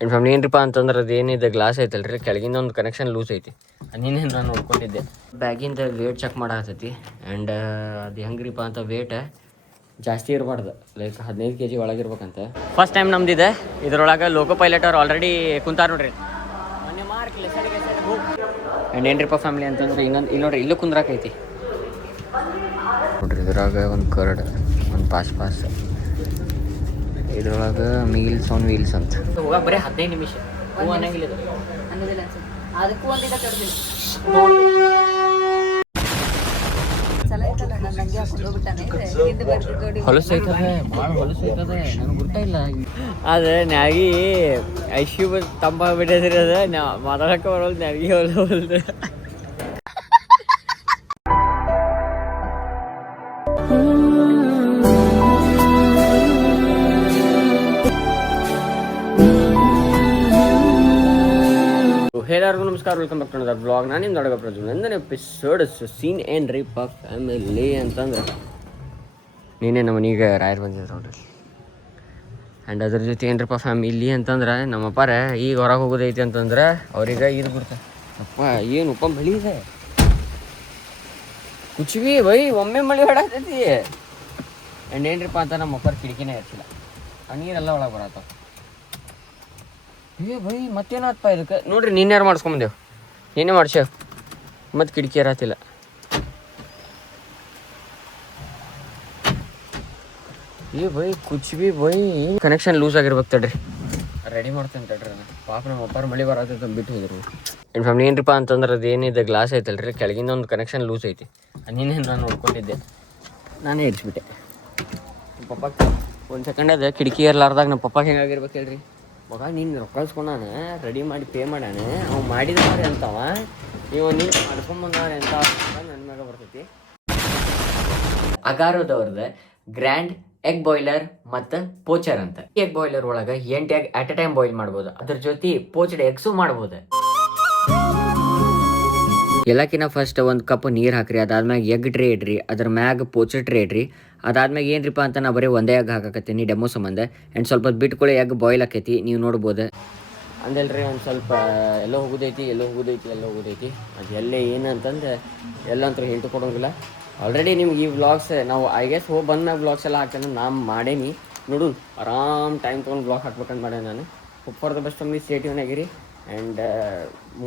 And family ಏನಪ್ಪ ಅಂತಂದ್ರೆ ಅದೇನಿದೆ glass ಐತಲ್ರಿ ಕೆಳಗಿಂದ ಒಂದು ಕನೆಕ್ಷನ್ ಲೂಸ್ ಐತಿ ನೀನೇನು ನಾನು ನೋಡ್ಕೊಂಡಿದ್ದೆ ಬ್ಯಾಗಿಂದ ವೇಟ್ ಚೆಕ್ ಮಾಡಾಕತ್ತೈತಿ ಆ್ಯಂಡ್ ಅದು ಹೆಂಗ್ರಿಪ್ಪ ಅಂತ ವೇಟ್ ಜಾಸ್ತಿ ಇರಬಾರ್ದು ಲೈಕ್ 15 kg ಒಳಗಿರ್ಬೇಕಂತ. ಫಸ್ಟ್ ಟೈಮ್ ನಮ್ದಿದೆ ಇದ್ರೊಳಗೆ ಲೋಕೋ ಪೈಲಟ್ ಅವ್ರು ಆಲ್ರೆಡಿ ಕುಂತಾರ ನೋಡ್ರಿ ಆ್ಯಂಡ್ ಏನ್ರಿಪ್ಪ ಫ್ಯಾಮಿಲಿ ಅಂತಂದ್ರೆ ಇನ್ನೊಂದು ಇಲ್ಲಿ ನೋಡ್ರಿ ಇಲ್ಲೂ ಕುಂದ್ರಾಕೈತಿ ನೋಡ್ರಿ. ಇದ್ರಾಗ ಒಂದು ಕರ್ಡ್ ಒಂದು ಪಾಸ್ ಇದ್ರೊಳಗೆ ಮೀಲ್ಸ್ ಆನ್ ವೀಲ್ಸ್ ಅಂತ ಹೋಗಾಗ ಬರೀ 15 ನಿಮಿಷ ಅನ್ನಂಗಿಲ್ಲ ಅದಕ್ಕೂ ಒಂದಿದ ಹೊಲಸು ಐತದೆ ಭಾಳ ಹೊಲಸು ಐತದೆ ನನಗೆ ಗೊತ್ತಾ ಇಲ್ಲ. ಅದೇ ನ್ಯಾಗಿ ಐಶ್ಯೂ ತಂಬ ಬಿಟ್ಟಿದ್ರಿ ಅದ ಮಾತಾಡಕ್ಕೆ ಬರೋದು ನ್ಯಾಗಿ ಹೊಲ್ದು ಎಲ್ಲರಿಗೂ ನಮಸ್ಕಾರ, welcome back to another blog. ನಾನು ನಿಮ್ಮ ದೊಡ್ಡ ಪ್ರಜ್ವಲ್. ನಂದನೇ ಎಪಿಸೋಡ್ ಸೀನ್ ಏನ್ರಿ ಪಫ್ ಫ್ಯಾಮಿಲಿ ಅಂತಂದ್ರೆ ನೀನೇ ನಮ್ಮ ಮನೆಗೆ ರಾಯರ್ ಬಂದಿದ್ರು ನೋಡ್ರಿ. ಆ್ಯಂಡ್ ಅದ್ರ ಜೊತೆ ಏನ್ರಿಪ್ಪ ಫ್ಯಾಮಿಲಿ ಅಂತಂದ್ರೆ ನಮ್ಮಪ್ಪಾರ ಈಗ ಹೊರಗೆ ಹೋಗೋದೈತಿ ಅಂತಂದ್ರೆ ಅವ್ರಿಗೆ ಇದು ಬಿಡ್ತಾರೆ. ಅಪ್ಪ ಏನು ಉಪ್ಪ ಮಳಿ ಇದೆ ಕುಚ್ವಿ ಬೈ ಒಮ್ಮೆ ಮಳೆ ಹೊಡಾಕೈತಿ. ಆ್ಯಂಡ್ ಏನ್ರಿಪ್ಪ ಅಂತ ನಮ್ಮಪ್ಪಾರ ಕಿಟಕಿನೇ ಇರ್ತಿಲ್ಲ, ಆ ನೀರೆಲ್ಲ ಒಳಗೆ ಬರತ್ತವ. ಬೈ ಮತ್ತೇನಪ್ಪ ಇದಕ್ಕೆ ನೋಡ್ರಿ ನೀನ್ಯಾರು ಮಾಡಿಸ್ಕೊಂಬಂದೇವು, ನೀನೇ ಮಾಡ್ಸೇವ್ ಮತ್ತು ಕಿಟಕಿ ಇರತ್ತಿಲ್ಲ. ಬೈ ಕುಚ್ ಬಿ ಬೈ ಕನೆಕ್ಷನ್ ಲೂಸ್ ಆಗಿರ್ಬೇಕು ತಡ್ರಿ, ರೆಡಿ ಮಾಡ್ತೇನೆ ತಡ್ರಿ. ನಾನು ಪಾಪ ನಮ್ಮ ಅಪ್ಪಾರ ಮಳೆ ಬರತ್ತೈತೆ ಬಿಟ್ಟು ಹೋದ್ರು. ಆ್ಯಂಡ್ ಫ್ಯಾಮಿಲಿ ಏನಪ್ಪ ಅಂತಂದ್ರೆ ಅದೇನಿದೆ ಗ್ಲಾಸ್ ಐತಲ್ರಿ ಕೆಳಗಿಂದ ಒಂದು ಕನೆಕ್ಷನ್ ಲೂಸ್ ಐತಿ ನೀನೇನು ನಾನು ನೋಡ್ಕೊಂಡಿದ್ದೆ, ನಾನೇ ಇರಿಸ್ಬಿಟ್ಟೆ. ನಮ್ಮ ಪಪ್ಪಕ್ಕೆ ಒಂದು ಸೆಕೆಂಡ್ ಅದ ಕಿಟಕಿ ಇರ್ಲಾರ್ದಾಗ ನಮ್ಮ ಪಪ್ಪ ಹೆಂಗಾಗಿರ್ಬೇಕು ಹೇಳ್ರಿ. ಮಗ ನೀನು ರೊಕ್ಕಸ್ಕೊಂಡಾನ ರೆಡಿ ಮಾಡಿ ಪೇ ಮಾಡ್ಯಾನ, ಅವ್ನು ಮಾಡಿದ ಮಾರಿ ಅಂತವ ನೀವು ನೀನು ಮಾಡ್ಕೊಂಬಂದವ್ರೆ ಅಂತ ನನ್ನ ಮ್ಯಾಗ ಬರ್ತೈತಿ. ಅಗಾರೋದವ್ರದ್ದು ಗ್ರ್ಯಾಂಡ್ ಎಗ್ ಬಾಯ್ಲರ್ ಮತ್ತು ಪೋಚರ್ ಅಂತ. ಎಗ್ ಬಾಯ್ಲರ್ ಒಳಗೆ 8 egg at A time boil ಮಾಡ್ಬೋದು, ಅದ್ರ ಜೊತೆ ಪೋಚ್ಡ್ ಎಗ್ಸು ಮಾಡ್ಬೋದು. ಎಲ್ಲಕ್ಕಿಂತ ಫಸ್ಟ್ ಒಂದು ಕಪ್ ನೀರು ಹಾಕ್ರಿ, ಅದಾದ್ಮ್ಯಾಗ ಎಗ್ ಟ್ರೇ ಇಡ್ರಿ, ಅದ್ರ ಮ್ಯಾಗ ಪೋಚರ್ ಟ್ರೇ ಇಡ್ರಿ. ಅದಾದ್ಮ್ಯಾಗ ಏನ್ರಿಪ್ಪ ಅಂತ ನಾ ಬರೀ ಒಂದೇ ಎಗ್ ಹಾಕಕತ್ತೀನಿ ಡೆಮೋ ಸಂಬಂಧ. ಆ್ಯಂಡ್ ಸ್ವಲ್ಪ ಬಿಟ್ಕೊಳ್ಳಿ ಎಗ್ ಬಾಯ್ಲ್ ಆಕೈತಿ, ನೀವು ನೋಡ್ಬೋದು. ಅಂದಲ್ರಿ ಒಂದು ಸ್ವಲ್ಪ ಎಲ್ಲೋ ಹೋಗೋದೈತಿ ಅದು ಎಲ್ಲೇ ಏನಂತಂದ್ರೆ ಎಲ್ಲಂತೂ ಹೇಳ್ತು ಕೊಡೋಂಗಿಲ್ಲ. ಆಲ್ರೆಡಿ ನಿಮ್ಗೆ ಈ ವ್ಲಾಗ್ಸ್ ನಾವು ಐ ಗೆಸ್ ಹೋಗಿ ಬಂದಾಗ ವ್ಲಾಗ್ಸ್ ಎಲ್ಲ ಹಾಕ್ತಾನೆ ನಾನು ಮಾಡೇನಿ ನೋಡು. ಆರಾಮ್ ಟೈಮ್ ತೊಗೊಂಡು ವ್ಲಾಗ್ ಹಾಕ್ಬೇಕಂತ ಮಾಡೇನಿ ನಾನು. Hope for the best family, stay tuned ಆಗಿರಿ. And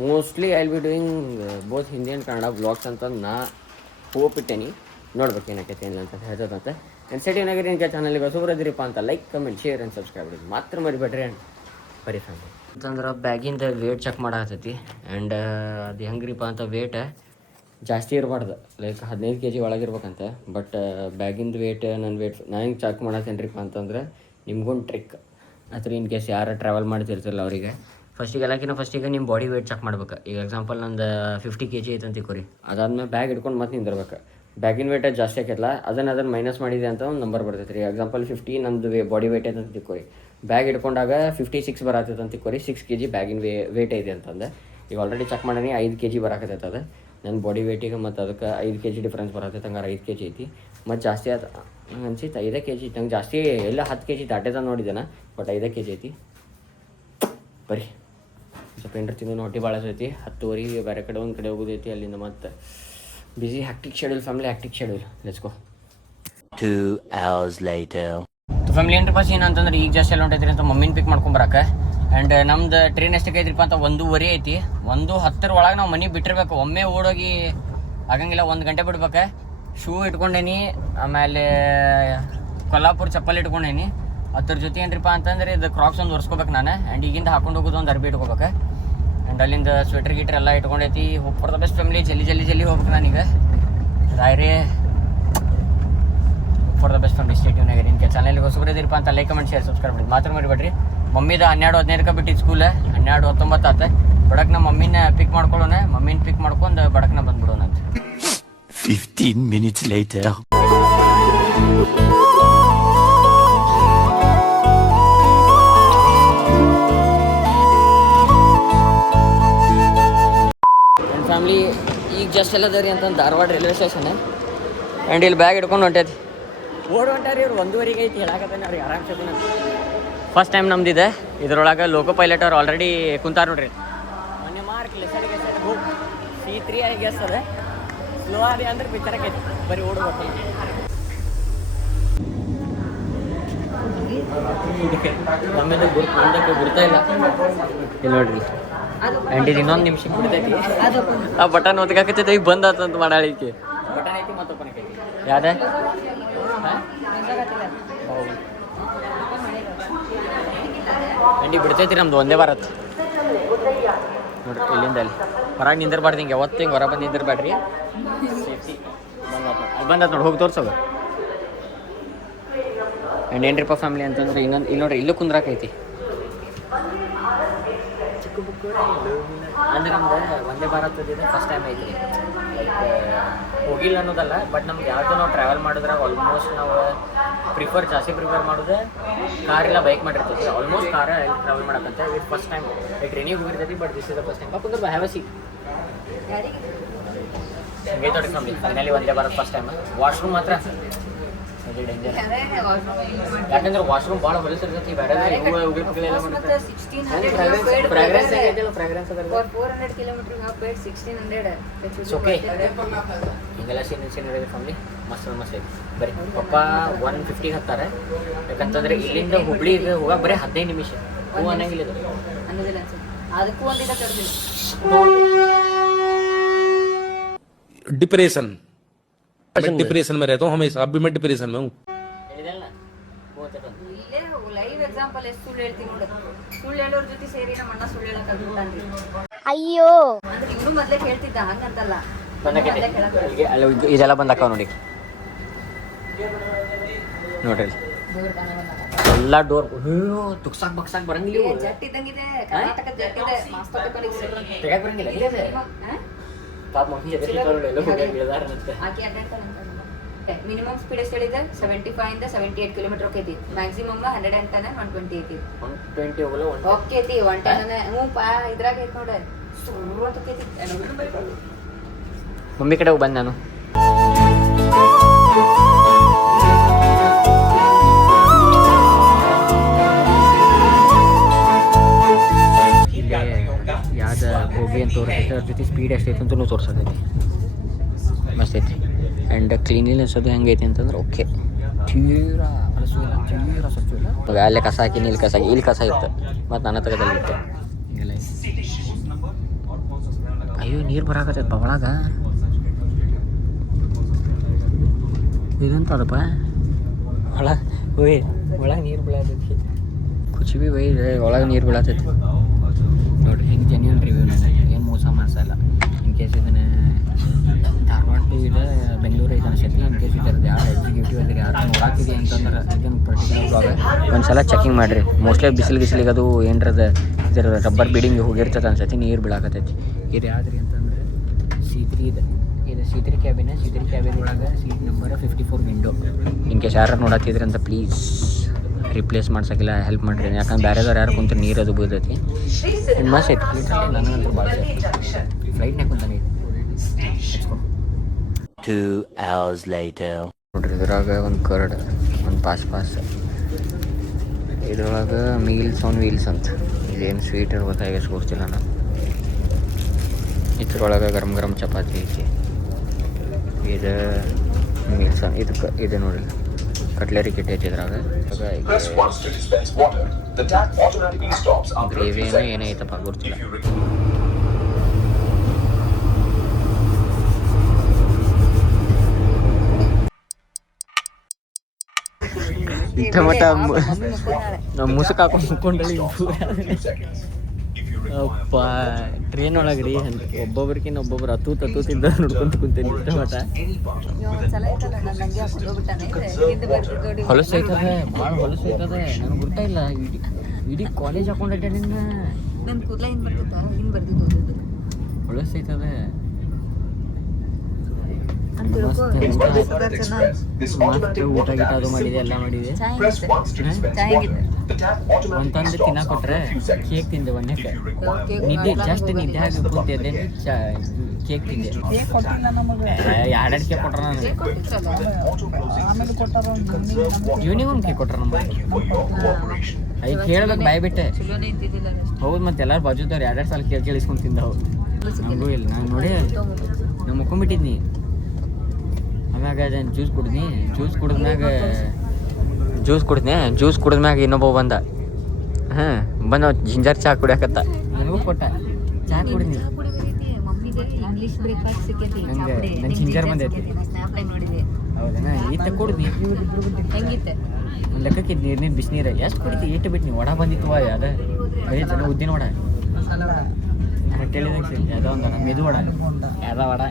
mostly I will be doing both Hindi and Kannada vlogs ಅಂತ ನಾ ಹೋಪ್ ಇಟ್ಟೇನಿ. ನೋಡ್ಬೇಕು ಏನಾಕೈತಿ ಏನು ಅಂತ ಹೇಳ್ತದಂತೆ. ಆ್ಯಂಡ್ ಸ್ಟೇ ಟ್ಯೂನ್ ಆಗಿರಿ. ನಿಮಗೆ ಚಾನಲ್ಗೆ ಹೊಸಬರದಿರಪ್ಪ ಅಂತ like comment share and subscribe ಮಾಡಿ ಮಾತ್ರ ಮರಿಬೇಡ್ರಿ. ಆ್ಯಂಡ್ ಬರೀ ಫ್ಯಾಮಿಲಿ ಅಂತಂದ್ರೆ ಬ್ಯಾಗಿಂದ ವೇಟ್ ಚೆಕ್ ಮಾಡಾಕತ್ತೈತಿ. ಆ್ಯಂಡ್ ಅದು ಹೆಂಗ್ರಿಪ್ಪ ಅಂತ ವೇಟ್ ಜಾಸ್ತಿ ಇರಬಾರ್ದು, ಲೈಕ್ 15 kg ಒಳಗಿರ್ಬೇಕಂತ. ಬಟ್ ಬ್ಯಾಗಿಂದ ವೇಟ್ ನನ್ನ ವೇಟ್ ನಾನು ಹೆಂಗೆ ಚೆಕ್ ಮಾಡತ್ತೇನ್ರಿಪ್ಪ ಅಂತಂದ್ರೆ ನಿಮ್ಗೊಂದು ಟ್ರಿಕ್ ಅಥವಾ ಇನ್ ಕೇಸ್ ಯಾರು ಟ್ರಾವೆಲ್ ಮಾಡ್ತಿರ್ತಿರಲ್ಲ ಅವರಿಗೆ ಫಸ್ಟಿಗೆ ನಿಮ್ಮ ಬಾಡಿ ವೇಟ್ ಚೆಕ್ ಮಾಡ್ಬೇಕು. ಈಗ ಎಕ್ಸಾಂಪಲ್ ನಂದು 50 kg ಐತೆ ಅಂತ ತಿಳ್ಕೊರಿ, ಅದಾದ್ಮೇಲೆ ಬ್ಯಾಗ್ ಹಿಡ್ಕೊಂಡು ಮತ್ತೆ ನಿಂದಿರ್ಬೇಕು. ಬ್ಯಾಗಿನ ವೇಟ್ ಜಾಸ್ತಿ ಆಕೈತಲ್ಲ ಅದನ್ನು ಮೈನಸ್ ಮಾಡಿದೆ ಅಂತ ಒಂದು ನಂಬರ್ ಬರ್ತೈತೆ ರೀ. ಎಕ್ಸಾಂಪಲ್ 50 ನಂದು ಬಾಡಿ ವೇಟ್ ಐತೆ ಅಂತ ತಿಳ್ಕೊರಿ, ಬ್ಯಾಗ್ ಹಿಡ್ಕೊಂಡಾಗ 56 ಬರತ್ತೈತೆ ಅಂತ ತಿಳ್ಕೊರಿ. 6 kg ಬ್ಯಾಗಿನ ವೇಟ್ ಐತೆ ಅಂತಂದೆ. ಈಗ ಆಲ್ರೆಡಿ ಚೆಕ್ ಮಾಡೀನಿ 5 kg ಬರಾಕತ್ತೈತೆ ಅದು ನನ್ನ ಬಾಡಿ ವೇಟಿಗೆ, ಮತ್ತು ಅದಕ್ಕೆ 5 kg ಡಿಫ್ರೆನ್ಸ್ ಬರತ್ತೈತೆ. ಹಂಗಾರೆ 5 kg ಐತಿ. ಮತ್ತು ಜಾಸ್ತಿ ಆಯ್ತು ಅನ್ಸಿತ್ತು 5 kg ಐತಿ. ನಂಗೆ ಜಾಸ್ತಿ ಎಲ್ಲ 10 kg ದಾಟೇದ ನೋಡಿದ್ದೇನೆ, ಬಟ್ 5 kg ಐತಿ. ಬರೀ ಸ್ವಲ್ಪ ಏನ್ರ ತಿಂದು ಹೊಟ್ಟೆ ಭಾಳ ಐತಿ. 10:30 ಬೇರೆ ಕಡೆ ಒಂದು ಕಡೆ ಹೋಗೋದೈತಿ, ಅಲ್ಲಿಂದ ಮತ್ತು busy hectic schedule, family hectic schedule. Let's go. 2 hours later. Family ಏನಪ್ಪ ಸೀನ್ ಅಂತಂದ್ರೆ ಈಗ ಜಾಸ್ತಿ ಎಲ್ಲ ಹೊಂಟೈತ್ರಿ ಅಂತ ಮಮ್ಮಿನ ಪಿಕ್ ಮಾಡ್ಕೊಂಬರಕ್ಕೆ. ಆ್ಯಂಡ್ ನಮ್ದು ಟ್ರೈನ್ ಎಷ್ಟಕ್ಕೆ ಐತ್ರಿಪ್ಪ ಅಂತ 1:10 ಐತಿ. 1:10 ಒಳಗೆ ನಾವು ಮನೆಗೆ ಬಿಟ್ಟಿರ್ಬೇಕು. ಒಮ್ಮೆ ಓಡೋಗಿ ಆಗಂಗಿಲ್ಲ, 1 ಗಂಟೆ ಬಿಡ್ಬೇಕು. ಶೂ ಇಟ್ಕೊಂಡೇನಿ, ಆಮೇಲೆ ಕೊಲ್ಲಾಪುರ ಚಪ್ಪಲ್ ಇಟ್ಕೊಂಡೇನಿ. ಅದ್ರ ಜೊತೆ ಏನ್ರಿಪ್ಪ ಅಂತಂದ್ರೆ ಇದು ಕ್ರಾಕ್ಸ್ ಒಂದು ಒರೆಸ್ಕೋಬೇಕು ನಾನು. ಆ್ಯಂಡ್ ಈಗಿಂದ ಹಾಕೊಂಡು ಹೋಗೋದು ಒಂದು ಅರ್ಬಿ ಇಟ್ಕೋಬೇಕು. ಆ್ಯಂಡ್ ಅಲ್ಲಿಂದ ಸ್ವೆಟರ್ ಗೀಟ್ರ್ ಎಲ್ಲ ಇಟ್ಕೊಂಡೈತಿ. Hope for the best family. ಜಲ್ದಿ ಹೋಗ್ಬೇಕು ನಾನೀಗ ರಾಯ್ರಿ. For the best family, stay tuned ಆಗಿರಿ. ನಿಮಗೆ ಚಾನಲ್ಗೆ ಹೊಸಬರಿದ್ದೀರಪ್ಪ ಅಂತ ಲೈಕ್ ಕಮೆಂಟ್ ಶೇರ್ ಸಬ್ಸ್ಕ್ರೈಬ್ ಮಾಡಿ ಮಾತ್ರ ಮರಿಬೇಡ್ರಿ. ಮಮ್ಮಿದ 12:15 ಬಿಟ್ಟಿದ್ದು ಸ್ಕೂಲ್, 12:19 ಆತ. ಬಡಕ್ ನಮ್ಮ ಮಮ್ಮಿನ ಪಿಕ್ ಮಾಡ್ಕೊಳ್ಳೋಣ, ಮಮ್ಮಿನ ಪಿಕ್ ಮಾಡ್ಕೊಂಡು ಬಡಕ್ನ ಬಂದ್ಬಿಡೋಣ ಅಂತ. 15 minutes later. ಫ್ಯಾಮಿಲಿ ಈಗ ಜಸ್ಟ್ ಎಲ್ಲದರಿ ಅಂತ ಧಾರವಾಡ ರೈಲ್ವೆ ಸ್ಟೇಷನ್. ಆ್ಯಂಡ್ ಇಲ್ಲಿ ಬ್ಯಾಗ್ ಹಿಡ್ಕೊಂಡು ಹೊಂಟೈತಿ, ಹೊಂಟಾರಿ. ಇವ್ರು 1:15 ಐತಿ ಹೇಳಾಕತ್ತಾನೆ ಅವ್ರಿಗೆ ಆರಾಮ್ ಸೆಕೆಂಡ್. ಫಸ್ಟ್ ಟೈಮ್ ನಮ್ದಿದೆ ಇದ್ರೊಳಗೆ ಲೋಕೋ ಪೈಲಟ್ ಅವ್ರು ಆಲ್ರೆಡಿ ಕುಂತಾರ ನೋಡ್ರಿ ಮೊನ್ನೆ ಮಾರ್ಕ್ ಲೆಸಡಿಗೆ C3 ಆಗಿ ಅದ ಸ್ಲೋ ಆದಿ ಅಂದ್ರೆ ಬಿತ್ತರಕ್ಕೆ ಬರೀ ಓಡ್ಬೇಕು ನಮ್ಮಿಂದ ಗುರ್ತಾ ಇಲ್ಲ ಇಲ್ಲಿ ನೋಡ್ರಿ ಆ್ಯಂಡ್ ಇದು ಇನ್ನೊಂದು ನಿಮಿಷಕ್ಕೆ ಬಿಡ್ತೈತಿ ಆ ಬಟನ್ ಒತ್ಕಾಕತ್ತೈತಿ ಈಗ ಬಂದ್ ಆತಂತ ಮಾಡಾಳಿಕೆ ಬಟನ್ ಐತಿ ಮತ್ತು ಓಪನ್ ಆಕೈತಿ ಯಾವ್ದೆ ಆ್ಯಂಡ್ ಈಗ ಬಿಡ್ತೈತಿ ನಮ್ದು ಒಂದೇ ಭಾರತ್ ನೋಡ್ರಿ ಇಲ್ಲಿಂದ ಅಲ್ಲಿ ಹೊರಗೆ ನಿಂದಿರ್ಬಾರ್ದು ಹಿಂಗೆ ಯಾವತ್ತು ಹಿಂಗೆ ಹೊರ ಬಂದು ನಿಂದಿರ್ಬೇಡ್ರಿ ಸೇಫ್ಟಿ ಅಲ್ಲಿ ಬಂದತ್ ನೋಡಿ ಹೋಗಿ ತೋರ್ಸೋದು ಆ್ಯಂಡ್ ಏನ್ರಿಪ್ಪ ಫ್ಯಾಮಿಲಿ ಅಂತಂದ್ರೆ ಇನ್ನೊಂದು ಇಲ್ಲಿ ನೋಡ್ರಿ ಇಲ್ಲೂ ಕುಂದ್ರಾಕೈತಿ ಚಿಕ್ಕ ಬುಕ್ ಅಂದ್ರೆ ನಮ್ದು ಒಂದೇ ಭಾರತದಿದೆ ಫಸ್ಟ್ ಟೈಮ್ ಐತಿ ಲೈಕ್ ಹೋಗಿಲ್ಲ ಅನ್ನೋದಲ್ಲ ಬಟ್ ನಮ್ಗೆ ಯಾವುದು ನಾವು ಟ್ರಾವೆಲ್ ಮಾಡಿದ್ರಾಗ ಆಲ್ಮೋಸ್ಟ್ ನಾವು ಜಾಸ್ತಿ ಪ್ರಿಫರ್ ಮಾಡೋದು ಕಾರ್ ಇಲ್ಲ ಬೈಕ್ ಮಾಡಿರ್ತೀವಿ ಆಲ್ಮೋಸ್ಟ್ ಕಾರ ಟ್ರಾವೆಲ್ ಮಾಡಕ್ಕಂತ ಇದು ಫಸ್ಟ್ ಟೈಮ್ ಟ್ರೈನಿಗೆ ಹೋಗಿರ್ತೈತಿ but this is the first time ಪಾಪ ಅಂದ್ರೆ ಹ್ಯಾವ್ ಅ ಸೀಟ್ ಹಂಗೆ ತೊಡಗಿ ನಮ್ದು ಫೈನಲಿ ಒಂದೇ ಭಾರತ್ ಫಸ್ಟ್ ಟೈಮ್ ವಾಶ್ರೂಮ್ ಮಾತ್ರ ಡೇಂಜರ್ ಯಾಕಂದ್ರೆ ವಾಶ್ರೂಮ್ ಭಾಳ ಹೊಲಸಿರ್ತೈತಿ ಬೇರೆ ಹಿಂಗೆಲ್ಲ ಸೀನ್ ಫ್ಯಾಮಿಲಿ ಮಸ್ತ್ ಮಸ್ತ್ ಐತಿ ಬರೀ ಪಪ್ಪ 150 ಹತ್ತಾರೆ ಯಾಕಂತಂದ್ರೆ ಇಲ್ಲಿಂದ ಹುಬ್ಳಿಗೆ ಹೋಗಕ್ಕೆ ಬರೀ 15 ನಿಮಿಷ ಹೂ ಅನ್ನಂಗಿಲ್ಲ ಅದಕ್ಕೂ डिप्रेशन डिप्रेशन में रहता हूँ हमेशा अब भी मैं डिप्रेशन में हूँ ಲೈವ್ ಎಕ್ಸಾಂಪಲ್ ಎಷ್ಟು ಸುಳ್ಳು ಹೇಳ್ತೀನಿ ನೋಡು ಸುಳ್ಳು ಹೇಳೋರ್ ಜೊತೆ ಸೇರಿ ನಮ್ಮ ಅಣ್ಣ ಸುಳ್ಳು ಹೇಳಕ್ ಕಲ್ತ್ಬಿಟ್ಟಾನ್ರಿ ಅಯ್ಯೋ ಅಂದ್ರೆ ಇವನು ಮೊದ್ಲೇ ಹೇಳ್ತಿದ್ದ ಹಂಗಂತಲ್ಲ ಇದೆಲ್ಲ ಬಂದಾಕ ನೋಡಿ ನೋಡ್ರಿ ಎಲ್ಲ ಡೋರ್ ತುಕ್ಸಾಕ್ ಬಕ್ಸಾಕ್ ಬರಂಗಿಲ್ಲ ಜಟ್ ಇದ್ದಂಗಿದೆ ಕರ್ನಾಟಕ ಜಟ್ ಇದೆ ಮಾಸ್ತರ್ ತೆಗಕ್ ಬರಂಗಿಲ್ಲ ಪಾಪ ಮಮ್ಮಿ ಆಕೆ ಮಿನಿಮಮ್ ಸ್ಪೀಡ್ ಎಷ್ಟು ಹೇಳಿದೆ 75 ಇಂದ 78 ಕಿಲೋಮೀಟರ್ ಹೋಗೈತಿ ಮ್ಯಾಕ್ಸಿಮಮ್ 110 120 ಐತಿ 120 ಹೋಗಲ್ಲ ಹೋಗೈತಿ 110 ಹ್ಞೂ ಪಾ ಇದ್ರಾಗ ಐತಿ ನೋಡ ಸುರು ಅಂತ ಹೋಗೈತಿ ಮಮ್ಮಿ ಕಡೆ ಬಂದು ನಾನು ಯಾವ್ದು ಹೋಗಿ ಅಂತ ತೋರಿಸೈತೆ ಅದ್ರ ಜೊತೆ ಸ್ಪೀಡ್ ಎಷ್ಟೈತೆ ಅಂತಲೂ ತೋರ್ಸತೈತಿ ಮಸ್ತ್ ಐತಿ ಆ್ಯಂಡ್ ಕ್ಲೀನ್ಲಿನೆಸ್ ಅದು ಹೆಂಗೈತಿ ಅಂತಂದ್ರೆ ಓಕೆ ತೀರಾ ಹಲಸು ಇಲ್ಲ ತೀರಾ ಸ್ವಚ್ಛ ಇಲ್ಲ ಅಲ್ಲೇ ಕಸ ಹಾಕಿ ಇಲ್ಲಿ ಕಸ ಹಾಕಿ ಇಲ್ಲಿ ಕಸ ಇತ್ತು ಮತ್ತು ನನ್ನ ತಗದಲ್ಲಿ ಇತ್ತು ಹಿಂಗೆಲ್ಲ ಅಯ್ಯೋ ನೀರು ಬರಾಕತ್ತೈತೆ ಒಳಗ ಇದಂತ ಅದಪ್ಪ ಒಳಗೆ ನೀರು ಬೀಳತೈತಿ ಕುಚ್ ಭೀ ಒಳಗೆ ನೀರು ಬೀಳತೈತಿ ನೋಡಿರಿ ಹಿಂಗೆ ಜೆನ್ಯೂನ್ ರಿವ್ಯೂ ಏನು ಮೋಸ ಮಾಡ್ಸಲ್ಲ ಇನ್ ಕೇಸ್ ಇದನ್ನು ಧಾರವಾಡ ಟು ಇದೆ ಬೆಂಗಳೂರು ಐತೆ ಅನ್ಸೈತಿ ಇನ್ ಕೇಸ್ ಇದರದ್ದು ಯಾರು ಎಕ್ಸಿಕ್ಯೂಟಿವ್ ಅದ್ರಿ ಯಾರು ನೋಡಾಕಿದೆ ಅಂತಂದ್ರೆ ಇದನ್ನು ಪರ್ಟಿಕ್ಯುಲರ್ ಬ್ಲಾಗ್ ಒಂದು ಸಲ ಚೆಕಿಂಗ್ ಮಾಡಿರಿ ಮೋಸ್ಟ್ಲಿ ಬಿಸಿಲಿಗೆ ಅದು ಏನರದ ಇದರ ರಬ್ಬರ್ ಬೀಡಿಂಗ್ ಹೋಗಿರ್ತದೆ ಅನ್ಸೈತಿ ನೀರು ಬೀಳಾಕತ್ತೈತಿ ಇದು ಯಾವ್ದ್ರಿ ಅಂತಂದ್ರೆ C3 ಇದೆ ಇದು C3 ಕ್ಯಾಬಿನ್ ಒಳಗೆ seat number 54 window in case ಯಾರು ನೋಡಾತಿದ್ರಿ ಅಂತ ಪ್ಲೀಸ್ ರಿಪ್ಲೇಸ್ ಮಾಡ್ಸೋಕ್ಕಿಲ್ಲ ಹೆಲ್ಪ್ ಮಾಡಿರಿ ಯಾಕಂದ್ರೆ ಬೇರೆದವ್ರು ಯಾರು ಕುಂತ ನೀರು ಅದು ಬೀಳ್ತೈತಿ ಮಸ್ತ್ ಐತಿ ಫ್ಲೈಟಲ್ಲಿ ನನಗಂತೂ ಭಾಳ ಫ್ಲೈಟ್ನಾಗ ಕುಂತಾನೆ 2 hours later ನೋಡ್ರಿ ಇದ್ರಾಗ ಒಂದು ಕರ್ಡ್ ಒಂದು ಪಾಸ್ ಇದ್ರೊಳಗೆ ಮೀಲ್ಸ್ ಆನ್ ವೀಲ್ಸ್ ಅಂತ ಇದೇನು ಸ್ವೀಟ್ ಇರ್ಬೋದಾ ಎಷ್ಟು ಗೊತ್ತಿಲ್ಲ ನಾನು ಇದ್ರೊಳಗೆ ಗರಂ ಚಪಾತಿ ಐತಿ ಇದು ಮೀಲ್ಸ್ ಇದು ನೋಡ್ರಿ ಕಟ್ಲರಿ ಕಿಟ್ ಐತಿ ಇದ್ರಾಗ ಗ್ರೇವಿ ಏನೈತಪ್ಪ ಗೊತ್ತಿಲ್ಲ ಇಂಥ ಮಟ್ಟ ನಾವು ಮುಸುಕ್ ಹಾಕೊಂಡು ಮುಕ್ಕೊಂಡಲ್ಲಿ ಅಪ್ಪ ಟ್ರೈನ್ ಒಳಗೆ ರೀ ಒಬ್ಬೊಬ್ರಿಗಿನ್ನ ಒಬ್ಬೊಬ್ರು ಅತೂತಿದ್ದ ನೋಡ್ಕೊಂತ ಕುಂತೇನೆ ಇಂಥ ಮಟ್ಟ ಹೊಲಸು ಐತದೆ ಭಾಳ ಹೊಲಸು ಐತದೆ ನನಗೆ ಗೊತ್ತಾ ಇಲ್ಲ ಇಡೀ ಕಾಲೇಜ್ ಹಾಕೊಂಡೆ ನಿನ್ನ ನನ್ನ ಕೂದಲ ಹಿಂಗೆ ಬರ್ತಿದ್ದ ಹಿಂಗೆ ಬರ್ತಿದ್ದು ಹೊಲಸು ಐತದೆ ಮಸ್ತ್ ಊಟ ಗೀಟ ಅದು ಮಾಡಿದೆ ಎಲ್ಲ ಮಾಡಿದೆ ಚೆನ್ನಾಗಿತ್ತು ಒಂದೊಂದು ತಿನ್ನಕ್ಕೆ ಕೊಟ್ರೆ ಕೇಕ್ ತಿಂದೆ ಒಂದಕ್ಕೆ ನಿದ್ದೆ ಜಸ್ಟ್ ನಿದ್ದೆ ಆಗಿ ಕೂತಿದ್ದೆ ಕೇಕ್ ತಿಂದೆ ಎರಡೆರಡು ಕೇಕ್ ಕೊಟ್ರ ನನಗೆ ಯೂನಿಫಾರ್ಮ್ ಕೇಕ್ ಕೊಟ್ರ ನಮ್ಗೆ ಈಗ ಕೇಳ್ಬೇಕು ಬಾಯ್ ಬಿಟ್ಟೆ ಹೌದು ಮತ್ತೆ ಎಲ್ಲಾರು ಬಾಜುದವ್ರು ಎರಡೆರಡು ಸಲ ಕೇಳಿ ಕೇಳಿಸ್ಕೊಂಡು ತಿಂದವು ನಮಗೂ ಇಲ್ಲ ನಾನು ನೋಡಿ ನಾನು ಮುಕ್ಕೊಂಬಿಟ್ಟಿದ್ನಿ ಆಮ್ಯಾಗ ಅದನ್ನು ಜ್ಯೂಸ್ ಕುಡಿದ್ನೆ ಜ್ಯೂಸ್ ಕುಡಿದ್ಮ್ಯಾಗ ಇನ್ನೊಬ್ಬ ಬಂದ ಬಂದ ಜಿಂಜರ್ ಚಹಾ ಕುಡಿಯಕತ್ತ ನನಗೂ ಕೊಟ್ಟ ಚಹಾ ಕುಡಿದ್ನಿ ಇಂಗ್ಲಿಷ್ ಬ್ರೇಕ್ಫಾಸ್ಟ್ ಸಿಕ್ಕೈತಿ ನಂಗೆ ನನ್ನ ಜಿಂಜರ್ ಬಂದೈತಿ ಹೌದಾ ಈತ ಕುಡಿದ್ನಿ ಹೆಂಗಿತ್ತೆ ಒಂದು ಲೆಕ್ಕಕ್ಕೆ ನೀರು ಬಿಸಿನೀರು ಎಷ್ಟು ಕುಡಿತಿ ಇಟ್ಟು ಬಿಟ್ಟು ನೀವು ವಡ ಬಂದಿತ್ತು ಅದ ಬರೀ ಚೆನ್ನಾಗಿ ಉದ್ದಿನ ವಡ ಹೇಳಿದಾಗ ಸರಿ ಯಾವುದೋ ಒಂದು ಮೆದು ವಡ ಯಾವುದೋ ವಡ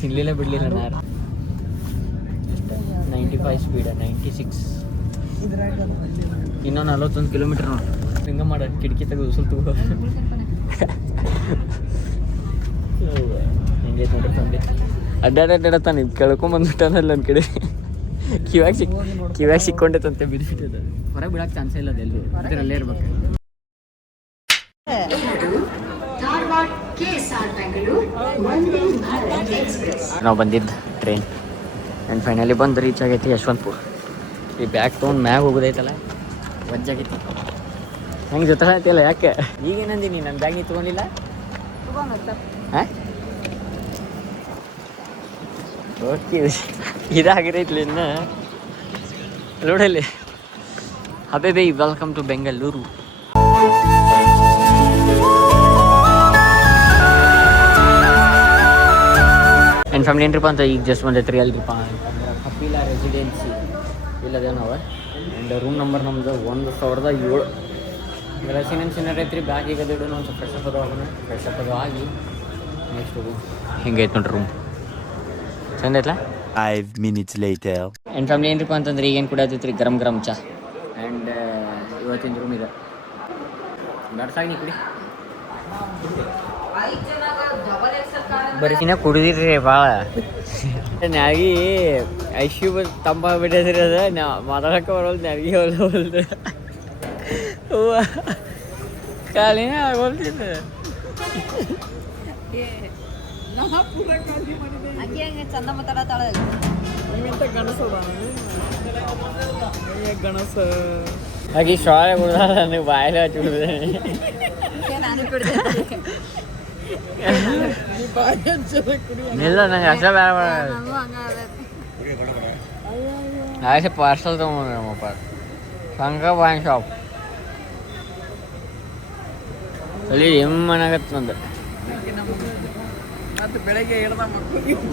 ತಿನ್ನಲಿಲ್ಲ ಬಿಡಲಿಲ್ಲ ನಾನು 95 ಸ್ಪೀಡ 96 ಇನ್ನೂ 41 ಕಿಲೋಮೀಟ್ರ್ ನೋಡಿ ಹಿಂಗೆ ಮಾಡ ಕಿಟಕಿ ತೆಗೆದು ಸ್ವಲ್ಪ ಹಿಂಗೆ ನೋಡ್ರಿ ತಂದೆ ಅಡ್ಡಾಡತ್ತಾನೆ ಕೇಳ್ಕೊಂಬಂದ್ಬಿಟ್ಟಾನಲ್ಲ ನನ್ನ ಕಡೆ ಕಿವ್ಯಾಗ ಸಿಕ್ಕೊಂಡೈತಂತೆ ಬಿದ್ದುಬಿಟ್ಟಿದೆ ಹೊರಗೆ ಬಿಡಕ್ಕೆ ಚಾನ್ಸೇ ಇಲ್ಲ ಅದೆಲ್ಲೂ ಅದರಲ್ಲೇ ಇರ್ಬೇಕು ನಾವು ಬಂದಿದ್ದು ಟ್ರೈನ್ ಆ್ಯಂಡ್ ಫೈನಲಿ ಬಂದು ರೀಚ್ ಆಗೈತಿ ಯಶವಂತಪುರ ಈ ಬ್ಯಾಗ್ ತೊಗೊಂಡು ಮ್ಯಾಗ ಹೋಗೋದೈತಲ್ಲ ವಜ್ಜಾಗೈತಿ ನಂಗೆ ಜೊತೆ ಐತಿಲ್ಲ ಯಾಕೆ ಈಗೇನಂದೀನಿ ನನ್ನ ಬ್ಯಾಗ್ ನೀ ತೊಗೊಂಡಿಲ್ಲ ಹಾಂ ಓಕೆ ಇದಾಗಿರೈತ್ಲಿ ಇನ್ನು ನೋಡಲ್ಲಿ ಹಬೇ bye welcome to Bengaluru and family ಏನ್ರಿಪ್ಪ ಅಂತ ಈಗ ಜಸ್ಟ್ ಬಂದೈತ್ರಿ ಅಲ್ರಿಪ್ಪ ಕಪಿಲ ರೆಸಿಡೆನ್ಸಿ ಇಲ್ಲದೇ ನಾವು ಆ್ಯಂಡ್ ರೂಮ್ ನಂಬರ್ ನಮ್ಮದು 1007 ಇವೆಲ್ಲ ಸೀನಿಯರ್ ಐತ್ರಿ ಬ್ಯಾಗ್ ಈಗ ದುಡ್ಡು ಒಂದು ಸ್ವಲ್ಪ ಫ್ರೆಶಪ್ ಅದು ಆಗಿ ನೆಕ್ಸ್ಟ್ ಹಿಂಗೈತೆ ನೋಡ್ರಿ ರೂಮ್ ಚಂದ ಐತ್ಲ 5 minutes later. ಆ್ಯಂಡ್ ಫ್ಯಾಮಿಲಿ ಏನ್ರಿಪ್ಪ ಅಂತಂದ್ರೆ ಈಗೇನು ಕುಡಿಯತೈತ್ರಿ ಗರಂ ಗರಂ ಚಾ ಆ್ಯಂಡ್ ಇವತ್ತಿನ ರೂಮ್ ಇದೆ ಸಾಗಿ ನೀ ಕುಡಿ ಬರೀ ಕುಡಿದಿರ್ರಿ ಭಾಳ ನ್ಯಾಗಿ ಐಶ್ಯೂ ತಂಪ ಬಿಟ್ಟೈತ್ರಿ ಅದ ಮಾತಾಡಕ್ಕೆ ಬರೋಲ್ದು ನ್ಯಾಗಿ ಹೊಲ್ದು ಹೂವ ಕಾಲಿನ ಆಗೋಲ್ತಿದ್ದ ಚಂದ ಮಾತಾಡತಾಳ ಗಣಸ ಹಾಗೆ ಶಾಲೆ ಕುಡ್ದ ನನಗೆ ಬಾಯಲ್ಲಿ ಹಚ್ಚಿಬಿಡಿದೆ ನಾನು ಕುಡ್ದೆ ಇಲ್ಲ ನಂಗೆ ಅಷ್ಟ ಬೇಡ ಆಯ್ತು ಪಾರ್ಸಲ್ ತೊಗೊಂಡು ನಮ್ಮಪ್ಪ ಸಂಘ ಬಾಯ್ ಶಾಪ್ ಅಲ್ಲಿ ಎಮ್ಮನಾಗತ್ತೆ ನಂದು ಮತ್ತೆ ಬೆಳಗ್ಗೆ ಹಿಡ್ದ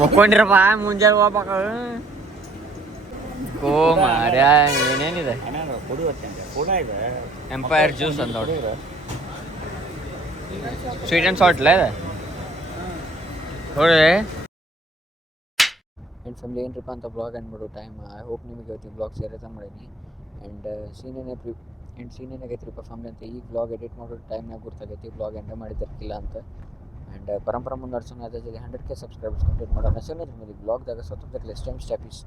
ಮಕ್ಕೊಂಡಿರಪ್ಪ ಮುಂಜಾನೆ ಹೋಗ್ಬೇಕ ಓ ಮಾರ್ಯಾ ಏನೇನಿದೆ ಎಂಪೈರ್ ಜ್ಯೂಸ್ ಅಂತ ನೋಡಿ ಸ್ವೀಟ್ ಆ್ಯಂಡ್ ಸಾಲ್ಟ್ಲ ಇದೆ ನೋಡಿ ಆ್ಯಂಡ್ ಫ್ಯಾಮಿಲಿ ಏನ್ರಿಪ್ಪ ಅಂತ ಬ್ಲಾಗ್ ಅಂದ್ಬಿಡು ಟೈಮ್ ಐ ಹೋಪ್ ನಿಮಗೆ ಇವತ್ತಿನ ಬ್ಲಾಗ್ ಸೇರಿತ ಮಾಡೀನಿ ಆ್ಯಂಡ್ ಸೀನೇನಾಗೈತ್ರಿಪ್ಪ ಫ್ಯಾಮಿಲಿ ಅಂತ ಈ ಬ್ಲಾಗ್ ಎಡಿಟ್ ಮಾಡೋ ಟೈಮ್ನಾಗ ಗೊತ್ತಾಗೈತಿ ಬ್ಲಾಗ್ ಎಂಡ ಮಾಡಿದ್ದಕ್ಕಿಲ್ಲ ಅಂತ ಆ್ಯಂಡ್ ಪರಂಪರೆ ಮುಂದುವರ್ಸೋಣ ಅದ್ರ ಜೊತೆ 100K ಸಬ್ಸ್ಕ್ರೈಬರ್ಸ್ ಕಂಪ್ಲೀಟ್ ಮಾಡೋಣ ಸಿಗೋಣ ನಿಮಗೆ ಬ್ಲಾಗ್ದಾಗ ಸ್ವತಂತ್ರಕ್ಕೆ ಸ್ಟೆಮ್ ಸ್ಟೆಪಿಸ್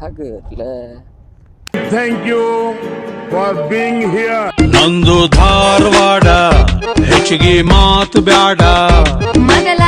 ಹಾಗೆ Thank you for being here. ನಂದು ಧಾರವಾಡ ಹೆಚ್ಚಿಗೆ ಮಾತು ಬ್ಯಾಡ ಮೊದಲ